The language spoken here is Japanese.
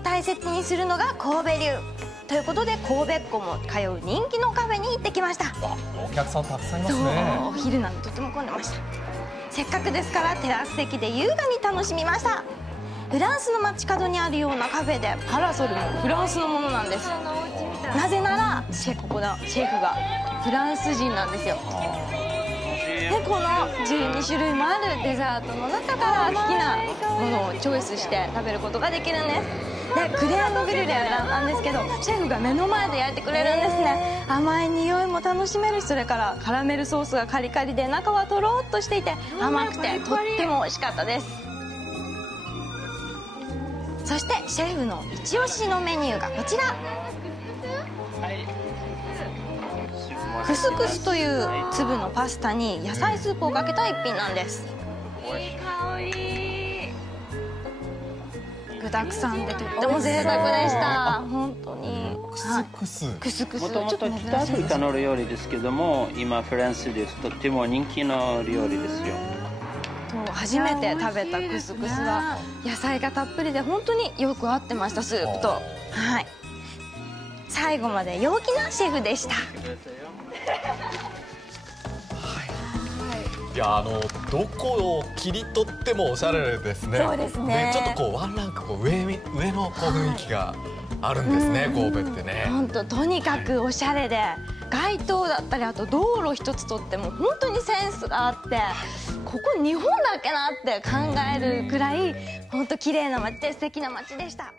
を大切にするのが神戸流ということで、神戸っ子も通う人気のカフェに行ってきました。お客さんたくさんいますね。お昼なんでとても混んでました。せっかくですからテラス席で優雅に楽しみました。フランスの街角にあるようなカフェで、パラソルもフランスのものなんです。なぜならシェフがフランス人なんですよ。でこの12種類もあるデザートの中から好きなものをチョイスして食べることができるんです。でクレームブリュレを選んだんですけど、シェフが目の前で焼いてくれるんですね。甘い匂いも楽しめるし、それからカラメルソースがカリカリで中はとろっとしていて甘くてとっても美味しかったです。そしてシェフの一押しのメニューがこちら、クスクスという粒のパスタに野菜スープをかけた一品なんです。いい香り。具沢山でとっても贅沢でした。本当にクスクスもともと北アフリカの料理ですけども、今フランスですとっても人気の料理ですよ。初めて食べたクスクスは野菜がたっぷりで本当によく合ってました、スープと。はい、最後まで陽気なシェフでした。いやどこを切り取ってもおしゃれですね。そうですね。ちょっとワンランク上の雰囲気があるんですね、神戸ってね。本当とにかくおしゃれで、街灯だったりあと道路一つとっても本当にセンスがあって、ここ日本だっけなって考えるくらい本当綺麗な街で素敵な街でした。